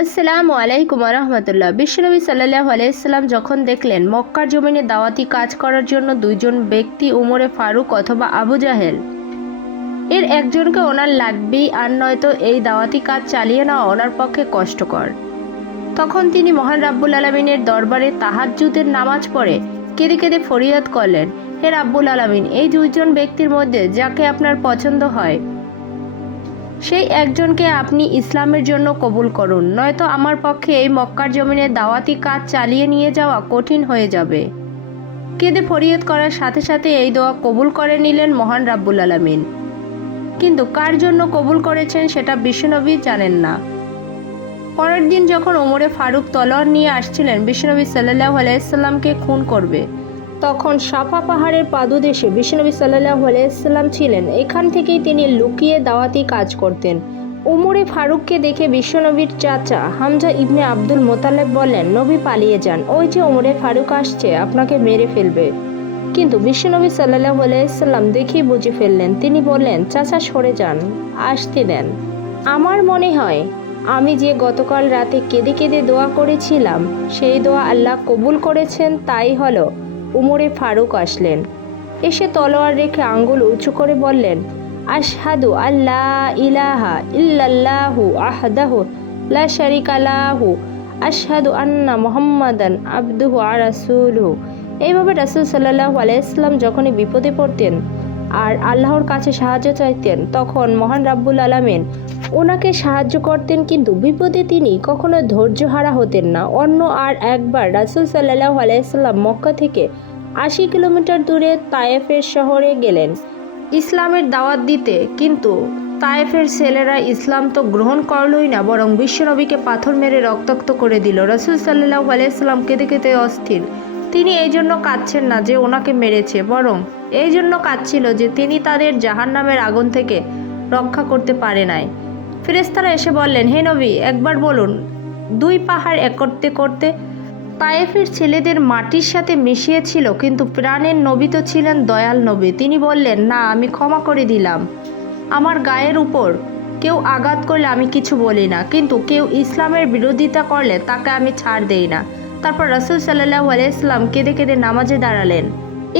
আসসালামু আলাইকুম রহমতুল্লাহ বিশ্বনবী সাল্লাহ আলাইসাল্লাম যখন দেখলেন মক্কার জমিনে দাওয়াতি কাজ করার জন্য দুইজন ব্যক্তি উমরে ফারুক অথবা আবু জাহেল, এর একজনকে ওনার লাগবেই আর নয়তো এই দাওয়াতি কাজ চালিয়ে নেওয়া ওনার পক্ষে কষ্টকর। তখন তিনি মহান রাব্বুল আলমিনের দরবারে তাহাজ্জুদের নামাজ পড়ে কেঁদে কেঁদে ফরিয়াদ করলেন, হে রাব্বুল আলমিন, এই দুইজন ব্যক্তির মধ্যে যাকে আপনার পছন্দ হয় সেই একজনকে আপনি ইসলামের জন্য কবুল করুন, নয়তো আমার পক্ষে এই মক্কার জমিনে দাওয়াতি কাজ চালিয়ে নিয়ে যাওয়া কঠিন হয়ে যাবে। কেঁদে ফরিয়াদ করার সাথে সাথে এই দোয়া কবুল করে নিলেন মহান রাব্বুল আলামিন। কিন্তু কার জন্য কবুল করেছেন সেটা বিশ্বনবী জানেন না। পরের দিন যখন ওমরে ফারুক তলোয়ার নিয়ে আসছিলেন, বিশ্বনবী সাল্লাহ আলাইসাল্লামকে খুন করবে। তখন সাফা পাহাড়ের পাদুদেশে বিশ্বনবী সাল্লাহ আলাইসাল্লাম ছিলেন। এখান থেকেই তিনি লুকিয়ে দাওয়াতি কাজ করতেন। উমরে ফারুককে দেখে বিশ্বনবীর চাচা হামজা ইবনে আব্দুল মোতালেব বলেন, নবী পালিয়ে যান। ওই যে উমরে ফারুক আসছে, আপনাকে মেরে ফেলবে। কিন্তু বিশ্বনবী সাল্লাহ আলাইসাল্লাম দেখেই বুঝে ফেললেন। তিনি বললেন, চাচা সরে যান, আসতে দেন। আমার মনে হয়, আমি যে গতকাল রাতে কেঁদে কেঁদে দোয়া করেছিলাম, সেই দোয়া আল্লাহ কবুল করেছেন, তাই হলো। উমরে ফারুক আসলেন। এসে তলোয়ার রেখে আঙ্গুল উঁচু করে বললেন, আশহাদু আল্লাহ ইলাহা ইল্লাল্লাহু আহদাহু, লা শারিকালাহু আশহাদু আন্না মুহাম্মাদান আব্দুহু আর রাসূলুহু। এইভাবে রাসূল সাল্লাল্লাহু আলাইহি সাল্লাম যখনই বিপদে পড়তেন আর আল্লাহর কাছে সাহায্য চাইতেন, তখন মহান রাব্বুল আলামিন ওনাকে সাহায্য করতেন, কিন্তু বিপদে তিনি কখনো ধৈর্যহারা হতেন না। অন্য আর একবার রাসুল সাল্লাহ আলাইসাল্লাম মক্কা থেকে আশি কিলোমিটার দূরে তায়েফের শহরে গেলেন। ইসলামের দাওয়াত দিতে, কিন্তু তায়েফের ছেলেরা ইসলাম তো গ্রহণ করলই না, বরং বিশ্বনবীকে পাথর মেরে রক্তাক্ত করে দিল। রসুল সাল্লাহ আলাইসাল্লাম কেঁদে কেঁদে অস্থির। তিনি এই জন্য কাঁদছেন না যে ওনাকে মেরেছে, বরং এই জন্য কাঁদছিল যে তিনি তাদের জাহান্নামের আগুন থেকে রক্ষা করতে পারে নাই। ফেরেস্তারা এসে বললেন, হে নবী, একবার বলুন, দুই পাহাড় এক করতে করতে তায়েফের ছেলেদের মাটির সাথে মিশিয়েছিল, কিন্তু প্রাণের নবী তো ছিলেন দয়াল নবী। তিনি বললেন, না, আমি ক্ষমা করে দিলাম। আমার গায়ের উপর কেউ আঘাত করলে আমি কিছু বলি না, কিন্তু কেউ ইসলামের বিরোধিতা করলে তাকে আমি ছাড় দেই না। তারপর রসুল সাল্লাহ আলাইসলাম কেঁদে কেঁদে নামাজে দাঁড়ালেন।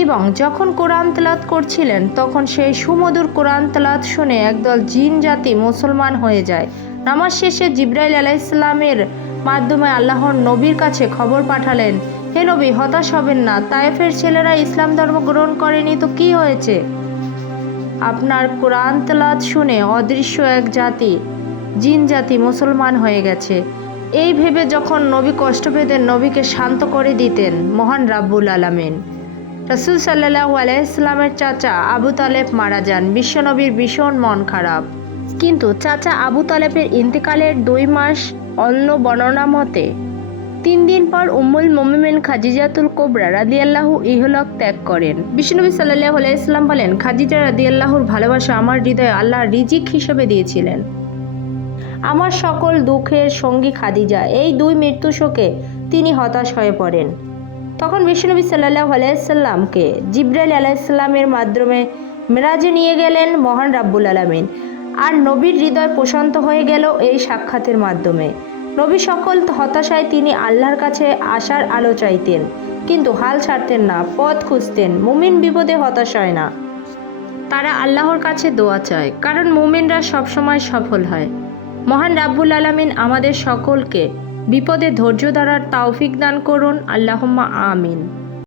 এবং যখন কোরআন তেলাত করছিলেন, তখন সেই সুমধুর কোরআন তেলাত শুনে একদল জিন জাতি মুসলমান হয়ে যায়। নামাজ শেষে জিব্রাইল আলাইসাল্লামের মাধ্যমে আল্লাহর নবীর কাছে খবর পাঠালেন, হে নবী, হতাশ হবেন না, তায়েফের ছেলেরা ইসলাম ধর্ম গ্রহণ করেনি, তো কি হয়েছে? আপনার কোরআন তেলাত শুনে অদৃশ্য এক জাতি, জিন জাতি মুসলমান হয়ে গেছে। এই ভেবে যখন নবী কষ্ট পেতেন, নবীকে শান্ত করে দিতেন মহান রাব্বুল আলামিন। রসুল সাল্লাহ আলাইসলামের চাচা আবু তালেব মারা যান। বিশ্বনবীর ভীষণ মন খারাপ। কিন্তু চাচা আবু তালেবের ইন্তেকালের দুই মাস অন্য বর্ণনা মতে, তিন দিন পর উম্মুল মোমিমেন খাজিজাতুল কোবরা রাদিয়াল্লাহু ইহলক ত্যাগ করেন। বিষ্ণুনবী সাল্লাহ আলাইসলাম বলেন খাজিজা রাদিয়াল্লাহুর ভালোবাসা আমার হৃদয়ে আল্লাহ রিজিক হিসেবে দিয়েছিলেন। আমার সকল দুঃখের সঙ্গী খাদিজা, এই দুই মৃত্যু শোকে তিনি হতাশ হয়ে পড়েন। তখন বিশ্বনবী সাল্লাহ আলাইসাল্লামকে জিব্রাইল আলাইসাল্লামের মাধ্যমে মেরাজে নিয়ে গেলেন মহান রাব্বুল আলমিন। আর নবীর হৃদয় প্রশান্ত হয়ে গেল এই সাক্ষাতের মাধ্যমে। নবী সকল হতাশায় তিনি আল্লাহর কাছে আসার আলো চাইতেন, কিন্তু হাল ছাড়তেন না, পথ খুঁজতেন, মুমিন বিপদে হতাশ হয় না। তারা আল্লাহর কাছে দোয়া চায়, কারণ মুমিনরা সবসময় সফল হয়। মহান রাব্বুল আলমিন আমাদের সকলকে বিপদে ধৈর্য ধরার তাওফিক দান করুন। আল্লাহম্মা আমিন।